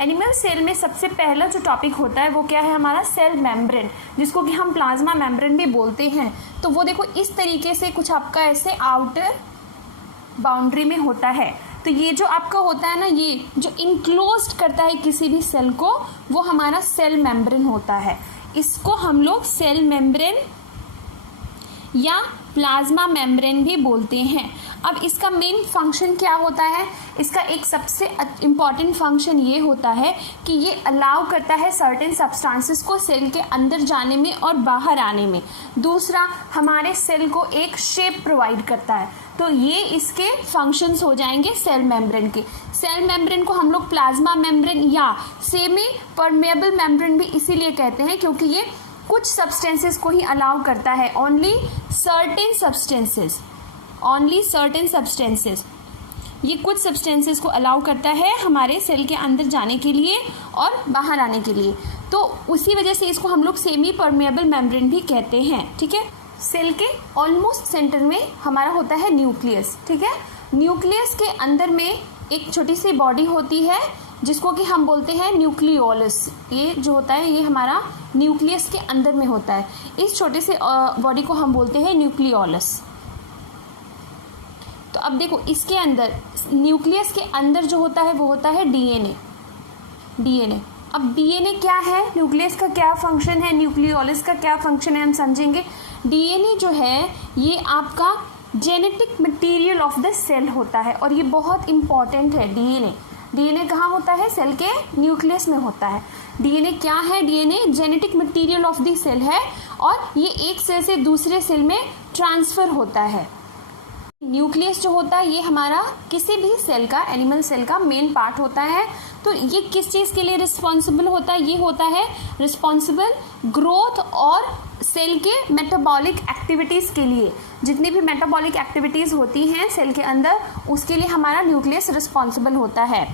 Animal cell में सबसे पहला जो टॉपिक होता है वो क्या है हमारा सेल मेम्ब्रेन, जिसको कि हम प्लाज्मा मेम्ब्रेन भी बोलते हैं। तो वो देखो इस तरीके से कुछ आपका ऐसे आउटर बाउंड्री में होता है। तो ये जो आपका होता है ना, ये जो इनक्लोज्ड करता है किसी भी सेल को, वो हमारा सेल मेम्ब्रेन होता है। इसको हम लोग सेल मेम्ब्रेन या प्लाज्मा मेम्ब्रेन भी बोलते हैं। अब इसका मेन फंक्शन क्या होता है? इसका एक सबसे इम्पॉर्टेंट फंक्शन ये होता है कि ये अलाउ करता है सर्टेन सब्सटेंसेस को सेल के अंदर जाने में और बाहर आने में। दूसरा, हमारे सेल को एक शेप प्रोवाइड करता है। तो ये इसके फंक्शंस हो जाएंगे सेल मेम्ब्रेन के। सेल मेम्ब्रेन को हम लोग प्लाज्मा मेम्ब्रेन या सेमी परमेएबल मेम्ब्रेन भी इसीलिए कहते हैं क्योंकि ये कुछ सब्सटेंसेस को ही अलाउ करता है, ओनली सर्टेन सब्सटेंसेस। ये कुछ सब्सटेंसेस को अलाउ करता है हमारे सेल के अंदर जाने के लिए और बाहर आने के लिए। तो उसी वजह से इसको हम लोग सेमी परमेएबल मेम्ब्रेन भी कहते हैं। ठीक है, सेल के ऑलमोस्ट सेंटर में हमारा होता है न्यूक्लियस। ठीक है, न्यूक्लियस के अंदर में एक छोटी सी बॉडी होती है जिसको कि हम बोलते हैं न्यूक्लियोलस। ये जो होता है ये हमारा न्यूक्लियस के अंदर में होता है। इस छोटे से बॉडी को हम बोलते हैं न्यूक्लियोलस। तो अब देखो इसके अंदर न्यूक्लियस के अंदर जो होता है वो होता है डीएनए। अब डीएनए क्या है, न्यूक्लियस का क्या फंक्शन है, न्यूक्लियोलस का क्या फंक्शन है, हम समझेंगे। डीएनए जो है ये आपका genetic material of the cell होता है और ये बहुत इंपॉर्टेंट है। डीएनए कहाँ होता है? सेल के न्यूक्लियस में होता है। डीएनए क्या है? DNA genetic material of the cell है और ये एक सेल से दूसरे सेल में ट्रांसफर होता है। न्यूक्लियस जो होता है ये हमारा किसी भी सेल का, एनिमल सेल का मेन पार्ट होता है। तो ये किस चीज़ के लिए रिस्पॉन्सिबल होता है? ये होता है रिस्पॉन्सिबल ग्रोथ और सेल के मेटाबॉलिक एक्टिविटीज़ के लिए। जितनी भी मेटाबॉलिक एक्टिविटीज़ होती हैं सेल के अंदर, उसके लिए हमारा न्यूक्लियस रिस्पॉन्सिबल होता है।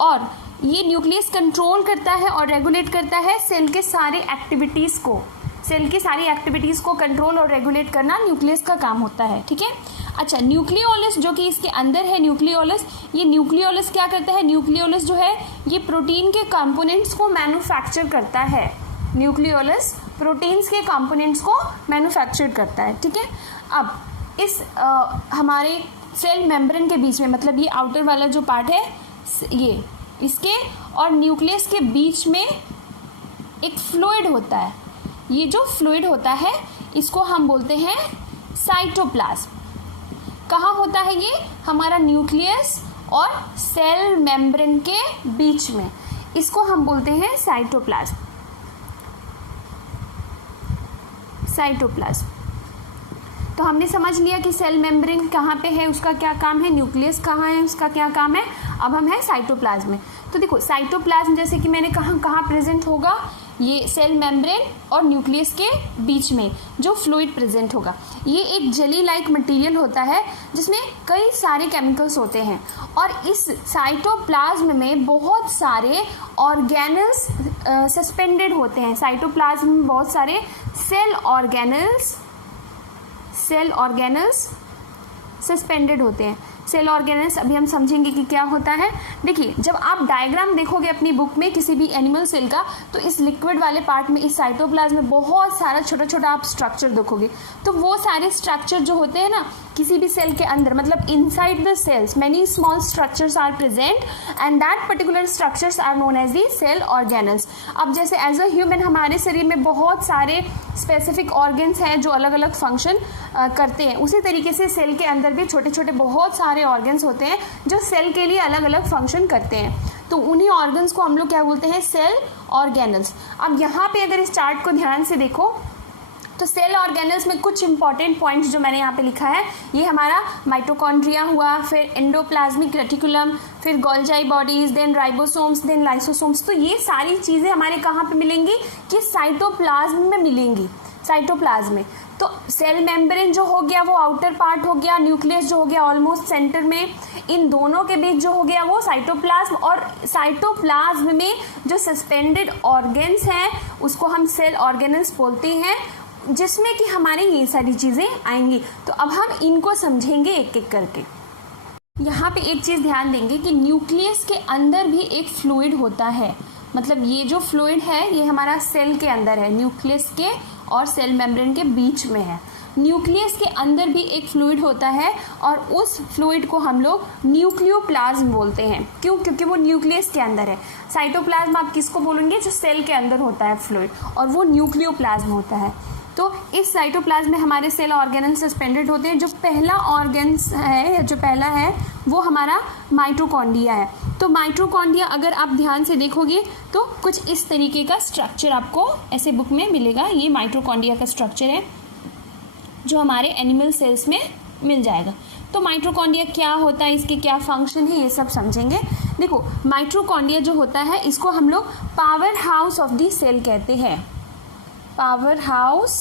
और ये न्यूक्लियस कंट्रोल करता है और रेगुलेट करता है सेल के सारे एक्टिविटीज़ को। सेल की सारी एक्टिविटीज़ को कंट्रोल और रेगुलेट करना न्यूक्लियस का काम होता है। ठीक है, अच्छा, न्यूक्लियोलस जो कि इसके अंदर है, ये न्यूक्लियोलस क्या करता है? न्यूक्लियोलस जो है ये प्रोटीन के कंपोनेंट्स को मैन्युफैक्चर करता है। न्यूक्लियोलस प्रोटीन्स के कंपोनेंट्स को मैन्युफैक्चर करता है। ठीक है, अब इस हमारे सेल मेम्ब्रेन के बीच में, मतलब ये आउटर वाला जो पार्ट है ये, इसके और न्यूक्लियस के बीच में एक फ्लूइड होता है। ये जो फ्लूइड होता है इसको हम बोलते हैं साइटोप्लाज्म। कहाँ होता है ये? हमारा न्यूक्लियस और सेल मेम्ब्रेन के बीच में। इसको हम बोलते हैं साइटोप्लाज्म। तो हमने समझ लिया कि सेल मेम्ब्रेन कहाँ पे है, उसका क्या काम है, न्यूक्लियस कहाँ है, उसका क्या काम है। अब हम हैं साइटोप्लाज्म में। तो देखो साइटोप्लाज्म जैसे कि मैंने कहाँ प्रेजेंट होगा, ये सेल मेम्ब्रेन और न्यूक्लियस के बीच में जो फ्लूइड प्रेजेंट होगा। ये एक जेली लाइक मटेरियल होता है जिसमें कई सारे केमिकल्स होते हैं और इस साइटोप्लाज्म में बहुत सारे ऑर्गेनल्स सस्पेंडेड होते हैं। साइटोप्लाज्म में बहुत सारे सेल ऑर्गेनल्स सस्पेंडेड होते हैं। सेल ऑर्गेनल्स अभी हम समझेंगे कि क्या होता है। देखिए, जब आप डायग्राम देखोगे अपनी बुक में किसी भी एनिमल सेल का, तो इस लिक्विड वाले पार्ट में, इस साइटोप्लाज्म में बहुत सारा छोटा छोटा आप स्ट्रक्चर देखोगे। तो वो सारे स्ट्रक्चर जो होते हैं ना किसी भी सेल के अंदर, मतलब inside the cells many small structures are present and that particular structures are known as the cell organelles. अब जैसे एज अ ह्यूमन हमारे शरीर में बहुत सारे स्पेसिफिक ऑर्गन्स हैं जो अलग अलग फंक्शन करते हैं, उसी तरीके से सेल के अंदर भी छोटे छोटे बहुत सारे ऑर्गन्स होते हैं जो सेल के लिए अलग अलग फंक्शन करते हैं। तो उन्हीं ऑर्गन्स को हम लोग क्या बोलते हैं? Cell organelles. अब यहाँ पे अगर इस चार्ट को ध्यान से देखो तो सेल ऑर्गेनल्स में कुछ इंपॉर्टेंट पॉइंट्स जो मैंने यहाँ पे लिखा है, ये हमारा माइटोकॉन्ड्रिया हुआ, फिर एंडोप्लाज्मिक रेटिकुलम, फिर Golgi bodies, then ribosomes, then lysosomes. तो ये सारी चीज़ें हमारे कहाँ पे मिलेंगी? कि साइटोप्लाज्म में मिलेंगी, साइटोप्लाज्म में। तो सेल मेम्ब्रेन जो हो गया वो आउटर पार्ट हो गया, न्यूक्लियस जो हो गया ऑलमोस्ट सेंटर में, इन दोनों के बीच जो हो गया वो साइटोप्लाज्म, और साइटोप्लाज्म में जो सस्पेंडेड ऑर्गन्स हैं उसको हम सेल ऑर्गेनल्स बोलते हैं, जिसमें कि हमारे ये सारी चीज़ें आएंगी। तो अब हम इनको समझेंगे एक एक करके। यहाँ पे एक चीज़ ध्यान देंगे कि न्यूक्लियस के अंदर भी एक फ्लूइड होता है, मतलब ये जो फ्लूइड है ये हमारा सेल के अंदर है, न्यूक्लियस के और सेल मेम्ब्रेन के बीच में है। न्यूक्लियस के अंदर भी एक फ्लूइड होता है और उस फ्लूइड को हम लोग न्यूक्लियोप्लाज्म बोलते हैं। क्यों? क्योंकि वो न्यूक्लियस के अंदर है। साइटोप्लाज्म आप किसको बोलेंगे? जो सेल के अंदर होता है फ्लूइड, और वो न्यूक्लियोप्लाज्म होता है। तो इस साइटोप्लाज्म में हमारे सेल ऑर्गेनल सस्पेंडेड होते हैं। जो पहला ऑर्गन्स है या जो पहला है वो हमारा माइटोकॉन्ड्रिया है। तो माइटोकॉन्ड्रिया अगर आप ध्यान से देखोगे तो कुछ इस तरीके का स्ट्रक्चर आपको ऐसे बुक में मिलेगा। ये माइटोकॉन्ड्रिया का स्ट्रक्चर है जो हमारे एनिमल सेल्स में मिल जाएगा। तो माइटोकॉन्ड्रिया क्या होता है, इसके क्या फंक्शन है, ये सब समझेंगे। देखो, माइटोकॉन्ड्रिया जो होता है इसको हम लोग power house of the cell कहते हैं। Power house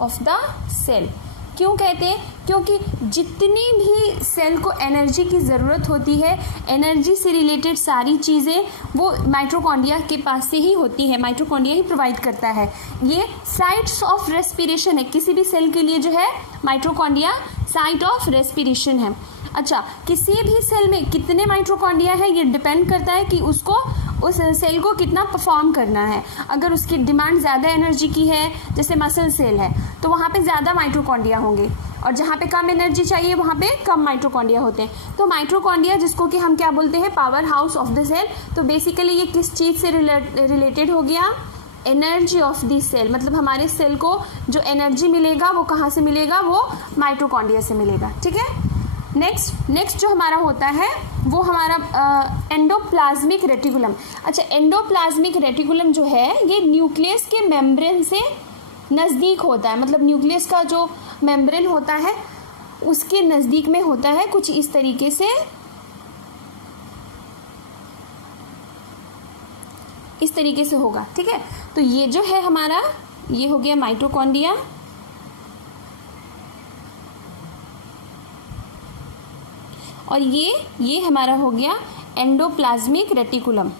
of the cell क्यों कहते हैं? क्योंकि जितनी भी सेल को एनर्जी की ज़रूरत होती है, एनर्जी से रिलेटेड सारी चीज़ें वो माइटोकॉन्ड्रिया के पास से ही होती है, माइटोकॉन्ड्रिया ही प्रोवाइड करता है। ये साइट्स ऑफ रेस्पिरेशन है, किसी भी सेल के लिए जो है माइटोकॉन्ड्रिया साइट ऑफ रेस्पिरेशन है। अच्छा, किसी भी सेल में कितने माइटोकॉन्ड्रिया है ये डिपेंड करता है कि उसको उस सेल को कितना परफॉर्म करना है। अगर उसकी डिमांड ज़्यादा एनर्जी की है, जैसे मसल सेल है, तो वहाँ पे ज़्यादा माइटोकॉन्ड्रिया होंगे, और जहाँ पे कम एनर्जी चाहिए वहाँ पे कम माइटोकॉन्ड्रिया होते हैं। तो माइटोकॉन्ड्रिया जिसको कि हम क्या बोलते हैं? Power house of the cell. तो बेसिकली ये किस चीज़ से रिलेटेड हो गया? Energy of the cell. मतलब हमारे सेल को जो एनर्जी मिलेगा वो कहाँ से मिलेगा? वो माइटोकॉन्ड्रिया से मिलेगा। ठीक है। नेक्स्ट जो हमारा होता है वो हमारा एंडोप्लाज्मिक रेटिकुलम। अच्छा, एंडोप्लाज्मिक रेटिकुलम जो है ये न्यूक्लियस के मेम्ब्रेन से नज़दीक होता है। मतलब न्यूक्लियस का जो मेम्ब्रेन होता है उसके नज़दीक में होता है, कुछ इस तरीके से, इस तरीके से होगा। ठीक है। तो ये जो है हमारा, ये हो गया माइटोकॉन्ड्रिया, और ये हमारा हो गया एंडोप्लाज्मिक रेटिकुलम।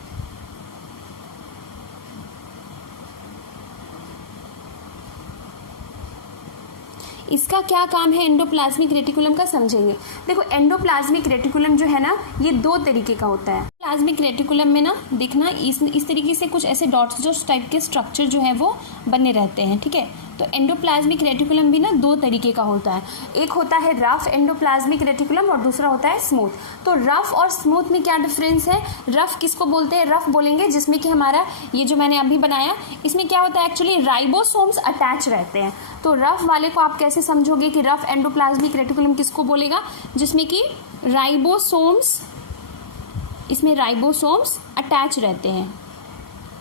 इसका क्या काम है एंडोप्लाज्मिक रेटिकुलम का, समझेंगे। देखो, एंडोप्लाज्मिक रेटिकुलम जो है ना ये दो तरीके का होता है। प्लाज्मिक रेटिकुलम में ना देखना इस तरीके से कुछ ऐसे डॉट्स जो टाइप के स्ट्रक्चर जो है वो बने रहते हैं। ठीक है। तो एंडोप्लाज्मिक रेटिकुलम भी ना दो तरीके का होता है। एक होता है रफ एंडोप्लाज्मिक रेटिकुलम और दूसरा होता है स्मूथ। तो रफ और स्मूथ में क्या डिफरेंस है? रफ किसको बोलते हैं? रफ बोलेंगे जिसमें कि हमारा ये जो मैंने अभी बनाया इसमें क्या होता है? एक्चुअली राइबोसोम्स अटैच रहते हैं। तो रफ वाले को आप कैसे समझोगे कि रफ एंडोप्लाज्मिक रेटिकुलम किसको बोलेगा? जिसमें कि राइबोसोम्स, इसमें राइबोसोम्स अटैच रहते हैं।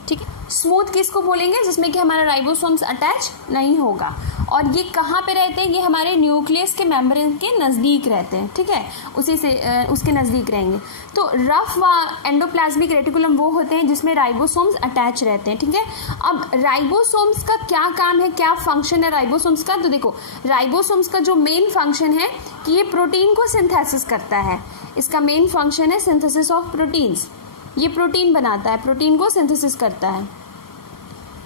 ठीक है। स्मूथ किसको बोलेंगे? जिसमें कि हमारा राइबोसोम्स अटैच नहीं होगा। और ये कहाँ पे रहते हैं? ये हमारे न्यूक्लियस के मेम्ब्रेन के नज़दीक रहते हैं। ठीक है। उसी से उसके नज़दीक रहेंगे। तो रफ व एंडोप्लाज्मिक रेटिकुलम वो होते हैं जिसमें राइबोसोम्स अटैच रहते हैं। ठीक है। अब राइबोसोम्स का क्या काम है, क्या फंक्शन है राइबोसोम्स का? तो देखो, राइबोसोम्स का जो मेन फंक्शन है कि ये प्रोटीन को सिंथेसिस करता है। इसका मेन फंक्शन है सिंथेसिस ऑफ प्रोटीन्स। ये प्रोटीन बनाता है, प्रोटीन को सिंथेसिस करता है।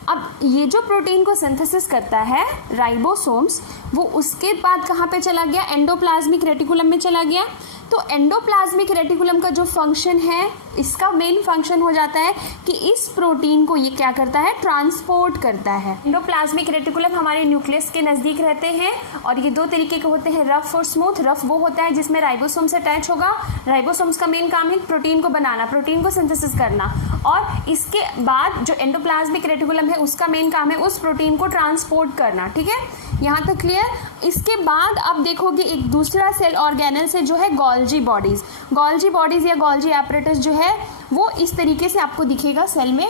अब ये जो प्रोटीन को सिंथेसिस करता है राइबोसोम्स, वो उसके बाद कहाँ पे चला गया? एंडोप्लाज्मिक रेटिकुलम में चला गया। तो एंडोप्लाज्मिक रेटिकुलम का जो फंक्शन है, इसका मेन फंक्शन हो जाता है कि इस प्रोटीन को ये क्या करता है? ट्रांसपोर्ट करता है। एंडोप्लाज्मिक रेटिकुलम हमारे न्यूक्लियस के नज़दीक रहते हैं और ये दो तरीके के होते हैं, रफ और स्मूथ। रफ वो होता है जिसमें राइबोसोम्स अटैच होगा। राइबोसोम्स का मेन काम है प्रोटीन को बनाना, प्रोटीन को सिंथेसिस करना, और इसके बाद जो एंडोप्लाज्मिक रेटिकुलम है उसका मेन काम है उस प्रोटीन को ट्रांसपोर्ट करना। ठीक है। यहाँ तक क्लियर। इसके बाद अब देखोगे एक दूसरा सेल ऑर्गेनल से जो है गोल्जी बॉडीज। गोल्जी बॉडीज या गोल्जी एपरेटस जो है वो इस तरीके से आपको दिखेगा सेल में,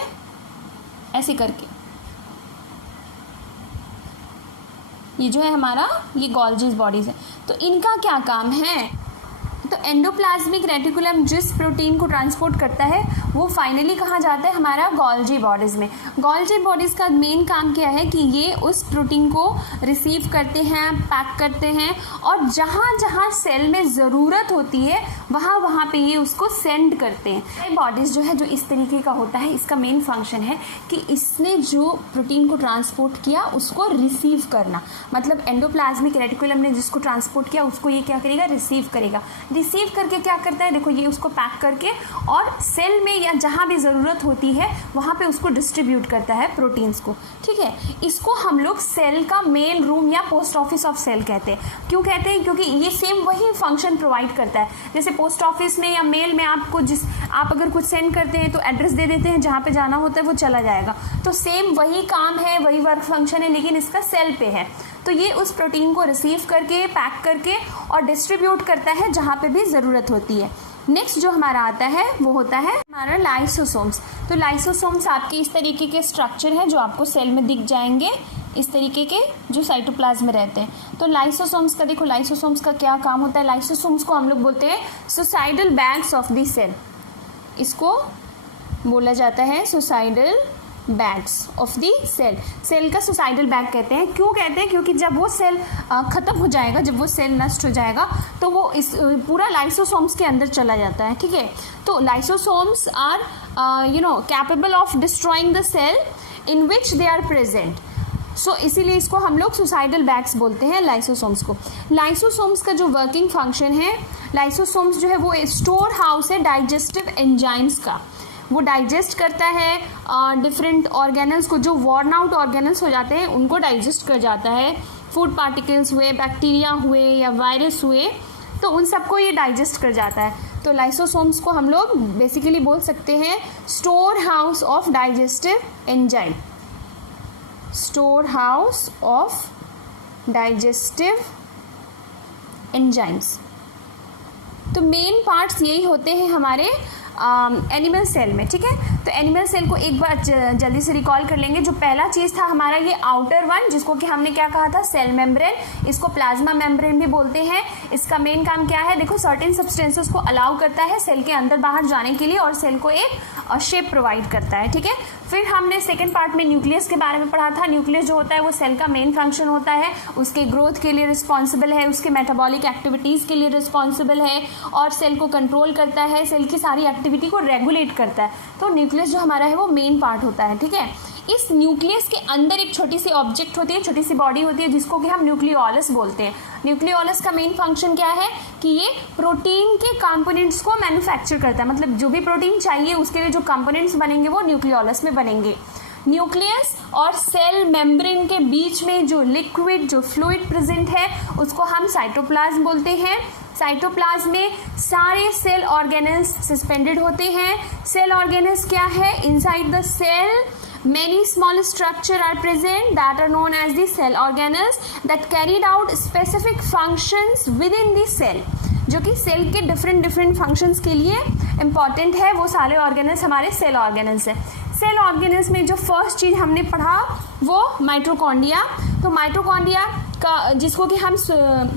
ऐसे करके। ये जो है हमारा, ये गोल्जी बॉडीज है। तो इनका क्या काम है? तो एंडोप्लाज्मिक रेटिकुलम जिस प्रोटीन को ट्रांसपोर्ट करता है वो फाइनली कहाँ जाता है? हमारा गोल्जी बॉडीज़ में। गोल्जी बॉडीज़ का मेन काम क्या है कि ये उस प्रोटीन को रिसीव करते हैं, पैक करते हैं, और जहाँ जहाँ सेल में ज़रूरत होती है वहाँ पे ये उसको सेंड करते हैं। ये बॉडीज़ जो है जो इस तरीके का होता है, इसका मेन फंक्शन है कि इसने जो प्रोटीन को ट्रांसपोर्ट किया उसको रिसीव करना। मतलब एंडोप्लाज्मिक रेटिकुलम ने जिसको ट्रांसपोर्ट किया उसको ये क्या करेगा? रिसीव करेगा। रिसीव करके क्या करता है, देखो ये उसको पैक करके और सेल में या जहाँ भी ज़रूरत होती है वहाँ पे उसको डिस्ट्रीब्यूट करता है प्रोटीन्स को, ठीक है। इसको हम लोग सेल का मेल रूम या पोस्ट ऑफिस ऑफ सेल कहते हैं। क्यों कहते हैं, क्योंकि ये सेम वही फंक्शन प्रोवाइड करता है। जैसे पोस्ट ऑफिस में या मेल में आपको आप अगर कुछ सेंड करते हैं तो एड्रेस दे देते हैं, जहाँ पे जाना होता है वो चला जाएगा। तो सेम वही काम है, वही वर्क फंक्शन है, लेकिन इसका सेल पे है। तो ये उस प्रोटीन को रिसीव करके, पैक करके और डिस्ट्रीब्यूट करता है जहाँ पे भी ज़रूरत होती है। नेक्स्ट जो हमारा आता है वो होता है हमारा लाइसोसोम्स। तो लाइसोसोम्स आपके इस तरीके के स्ट्रक्चर हैं जो आपको सेल में दिख जाएंगे, इस तरीके के जो साइटोप्लाज्म में रहते हैं। तो लाइसोसोम्स का देखो, लाइसोसोम्स का क्या काम होता है। लाइसोसोम्स को हम लोग बोलते हैं suicidal bags of the cell. इसको बोला जाता है suicidal bags of the cell. Cell का सुसाइडल बैग कहते हैं। क्यों कहते हैं, क्योंकि जब वो सेल ख़त्म हो जाएगा, जब वो सेल नष्ट हो जाएगा तो वो इस पूरा लाइसोसोम्स के अंदर चला जाता है, ठीक है। तो lysosomes are capable of destroying the cell in which they are present. So इसीलिए इसको हम लोग सुसाइडल बैग्स बोलते हैं लाइसोसोम्स को। लाइसोसोम्स का जो वर्किंग फंक्शन है, लाइसोसोम्स जो है वो स्टोर हाउस है डाइजेस्टिव एंजाइम्स का। वो डाइजेस्ट करता है डिफरेंट ऑर्गेनल्स को, जो वॉर्न आउट ऑर्गेनल्स हो जाते हैं उनको डाइजेस्ट कर जाता है। फूड पार्टिकल्स हुए, बैक्टीरिया हुए या वायरस हुए, तो उन सबको ये डाइजेस्ट कर जाता है। तो लाइसोसोम्स को हम लोग बेसिकली बोल सकते हैं store house of digestive enzyme. Store house of digestive enzymes. तो मेन पार्ट्स यही होते हैं हमारे एनिमल सेल में, ठीक है। तो एनिमल सेल को एक बार जल्दी से रिकॉल कर लेंगे। जो पहला चीज़ था हमारा ये आउटर वन, जिसको कि हमने क्या कहा था, सेल मेम्ब्रेन। इसको प्लाज्मा मेम्ब्रेन भी बोलते हैं। इसका मेन काम क्या है, देखो सर्टेन सब्सटेंसेस को अलाउ करता है सेल के अंदर बाहर जाने के लिए और सेल को एक शेप प्रोवाइड करता है, ठीक है। फिर हमने सेकेंड पार्ट में न्यूक्लियस के बारे में पढ़ा था। न्यूक्लियस जो होता है वो सेल का मेन फंक्शन होता है, उसके ग्रोथ के लिए रिस्पॉन्सिबल है, उसके मेटाबॉलिक एक्टिविटीज़ के लिए रिस्पॉन्सिबल है और सेल को कंट्रोल करता है, सेल की सारी एक्टिविटी को रेगुलेट करता है। तो न्यूक्लियस जो हमारा है वो मेन पार्ट होता है, ठीक है। इस न्यूक्लियस के अंदर एक छोटी सी ऑब्जेक्ट होती है, छोटी सी बॉडी होती है, जिसको कि हम न्यूक्लियोलस बोलते हैं। न्यूक्लियोलस का मेन फंक्शन क्या है कि ये प्रोटीन के कंपोनेंट्स को मैन्युफैक्चर करता है। मतलब जो भी प्रोटीन चाहिए उसके लिए जो कंपोनेंट्स बनेंगे वो न्यूक्लियोलस में बनेंगे। न्यूक्लियस और सेल मेम्ब्रेन के बीच में जो लिक्विड, जो फ्लूइड प्रेजेंट है उसको हम साइटोप्लाज्म बोलते हैं। साइटोप्लाज्म में सारे सेल ऑर्गेनल्स सस्पेंडेड होते हैं। सेल ऑर्गेनल्स क्या है, inside the cell many small structure are present that are known as the cell organelles that carried out specific functions within the cell, जो कि सेल के डिफरेंट फंक्शंस के लिए important है। वो सारे ऑर्गेनल्स हमारे सेल ऑर्गेनल्स हैं। सेल ऑर्गेनल्स में जो फर्स्ट चीज़ हमने पढ़ा वो माइटोकॉन्ड्रिया। तो माइटोकॉन्ड्रिया का, जिसको कि हम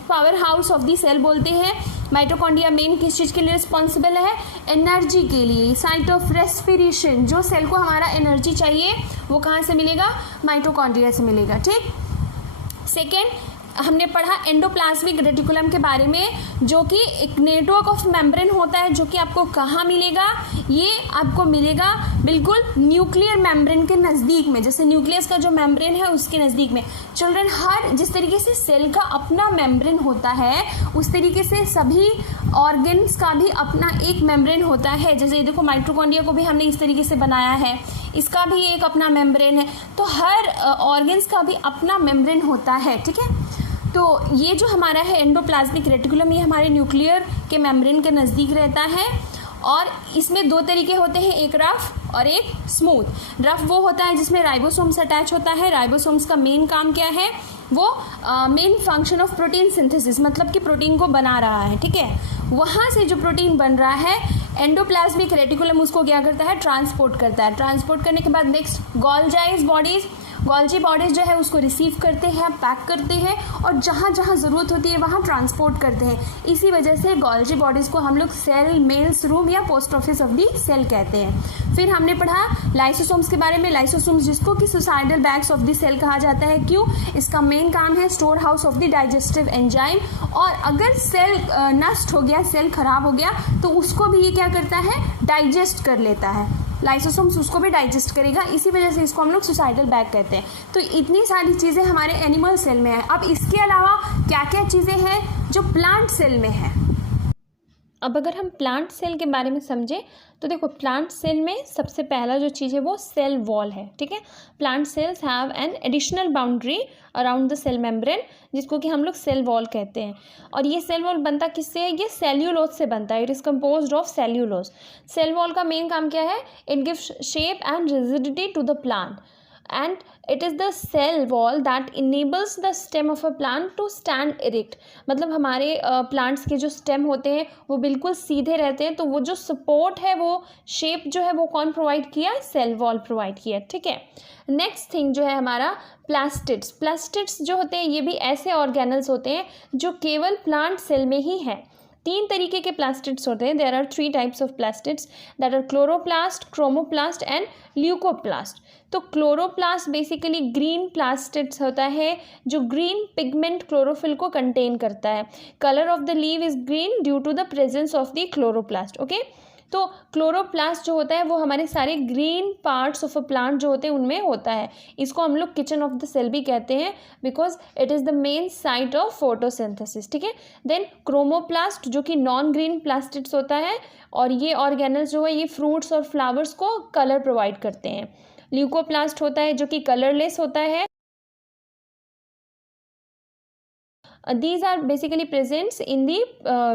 power house of the cell बोलते हैं, माइटोकॉन्ड्रिया मेन किस चीज़ के लिए रिस्पॉन्सिबल है, एनर्जी के लिए। साइट ऑफ रेस्पिरेशन, जो सेल को हमारा एनर्जी चाहिए वो कहाँ से मिलेगा, माइटोकॉन्ड्रिया से मिलेगा, ठीक। सेकेंड हमने पढ़ा एंडोप्लाज्मिक रेटिकुलम के बारे में, जो कि एक नेटवर्क ऑफ मेम्ब्रेन होता है, जो कि आपको कहाँ मिलेगा, ये आपको मिलेगा बिल्कुल न्यूक्लियर मेम्ब्रेन के नज़दीक में। जैसे न्यूक्लियस का जो मेम्ब्रेन है उसके नज़दीक में। चिल्ड्रन, हर जिस तरीके से सेल का अपना मेम्ब्रेन होता है उस तरीके से सभी ऑर्गन्स का भी अपना एक मेम्ब्रेन होता है। जैसे ये देखो माइटोकॉन्ड्रिया को भी हमने इस तरीके से बनाया है, इसका भी एक अपना मेम्ब्रेन है। तो हर ऑर्गन्स का भी अपना मेम्ब्रेन होता है, ठीक है। तो ये जो हमारा है एंडोप्लाज्मिक रेटिकुलम, ये हमारे न्यूक्लियर के मेम्ब्रेन के नज़दीक रहता है और इसमें दो तरीके होते हैं, एक रफ और एक स्मूथ। रफ वो होता है जिसमें राइबोसोम्स अटैच होता है। राइबोसोम्स का मेन काम क्या है, वो main function of protein synthesis, मतलब कि प्रोटीन को बना रहा है, ठीक है। वहाँ से जो प्रोटीन बन रहा है एंडोप्लाज्मिक रेटिकुलम उसको क्या करता है, ट्रांसपोर्ट करता है। ट्रांसपोर्ट करने के बाद नेक्स्ट गोल्जाइज बॉडीज़, गोल्जी बॉडीज़ जो है उसको रिसीव करते हैं, पैक करते हैं और जहाँ जहाँ ज़रूरत होती है वहाँ ट्रांसपोर्ट करते हैं। इसी वजह से गोल्जी बॉडीज़ को हम लोग सेल मेल्स रूम या post office of the cell कहते हैं। फिर हमने पढ़ा लाइसोसोम्स के बारे में। लाइसोसोम्स जिसको कि suicidal bags of the cell कहा जाता है। क्यों, इसका मेन काम है store house of the digestive enzyme. और अगर सेल नष्ट हो गया, सेल खराब हो गया, तो उसको भी ये क्या करता है, डाइजेस्ट कर लेता है। लाइसोसोम्स उसको भी डाइजेस्ट करेगा, इसी वजह से इसको हम लोग सुसाइडल बैग कहते हैं। तो इतनी सारी चीज़ें हमारे एनिमल सेल में हैं। अब इसके अलावा क्या क्या चीज़ें हैं जो प्लांट सेल में हैं। अब अगर हम प्लांट सेल के बारे में समझें तो देखो, प्लांट सेल में सबसे पहला जो चीज़ है वो सेल वॉल है, ठीक है। Plant cells have an additional boundary around the cell membrane, जिसको कि हम लोग सेल वॉल कहते हैं। और ये सेल वॉल बनता किससे है? ये सेल्यूलोज से बनता है। It is composed of cellulose. Cell wall का मेन काम क्या है? It gives shape and rigidity to the plant, and it is the cell wall that enables the stem of a plant to stand erect। मतलब हमारे plants के जो stem होते हैं वो बिल्कुल सीधे रहते हैं, तो वो जो सपोर्ट है, वो शेप जो है वो कौन प्रोवाइड किया? सेल वॉल प्रोवाइड किया, ठीक है। नेक्स्ट थिंग जो है हमारा प्लास्टिड्स। प्लास्टिड्स जो होते हैं ये भी ऐसे ऑर्गेनल्स होते हैं जो केवल प्लांट सेल में ही है। 3 तरीके के प्लास्टिड्स होते हैं। There are 3 types of plastids, that are chloroplast, chromoplast and leucoplast. तो क्लोरोप्लास्ट बेसिकली ग्रीन प्लास्टिड्स होता है जो ग्रीन पिगमेंट क्लोरोफिल को कंटेन करता है। Colour of the leave is green due to the presence of the chloroplast, okay. तो chloroplast जो होता है वो हमारे सारे green parts of a plant जो होते हैं उनमें होता है। इसको हम लोग किचन ऑफ द सेल भी कहते हैं, because it is the main site of photosynthesis, ठीक है। देन क्रोमोप्लास्ट जो कि नॉन ग्रीन प्लास्टिड्स होता है, और ये ऑर्गेनल्स जो है ये फ्रूट्स और फ्लावर्स को कलर प्रोवाइड करते हैं। ल्यूकोप्लास्ट होता है जो कि कलरलेस होता है। These are basically present in the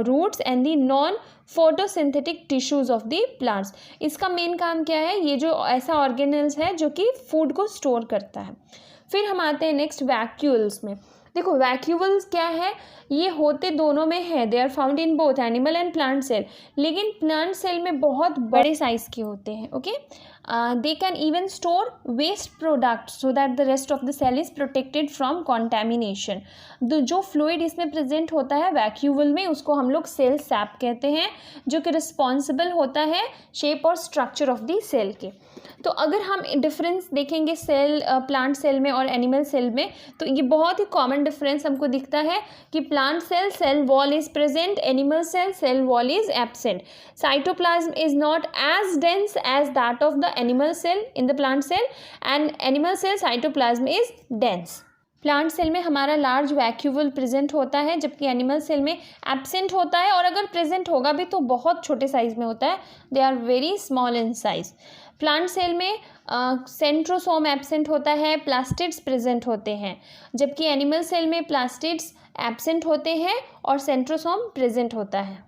roots and the non-photosynthetic tissues of the plants। इसका मेन काम क्या है? ये जो ऐसा ऑर्गेनल्स है जो कि फूड को स्टोर करता है। फिर हम आते हैं नेक्स्ट वैक्यूल्स में। देखो, वैक्यूल्स क्या है? ये होते दोनों में है। They are found in both animal and plant cell, लेकिन प्लांट सेल में बहुत बड़े साइज के होते हैं, okay. They can even store waste product so that the rest of the cell is protected from contamination. जो फ्लूइड इसमें present होता है वैक्यूल में, उसको हम लोग सेल सैप कहते हैं, जो कि रिस्पॉन्सिबल होता है शेप और स्ट्रक्चर ऑफ द सेल के। तो अगर हम डिफरेंस देखेंगे सेल प्लांट सेल में और एनिमल सेल में, तो ये बहुत ही कॉमन डिफरेंस हमको दिखता है कि plant cell cell wall is present, animal cell cell wall is absent. Cytoplasm is not as dense as that of the animal cell in the plant cell, and animal cell cytoplasm is dense. Plant cell में हमारा large vacuole present होता है, जबकि animal cell में absent होता है, और अगर प्रेजेंट होगा भी तो बहुत छोटे साइज में होता है। They are very small in size. Plant cell में सेंट्रोसोम एब्सेंट होता है, प्लास्टिड्स प्रेजेंट होते हैं, जबकि एनिमल सेल में प्लास्टिड्स एब्सेंट होते हैं और सेंट्रोसोम प्रेजेंट होता है।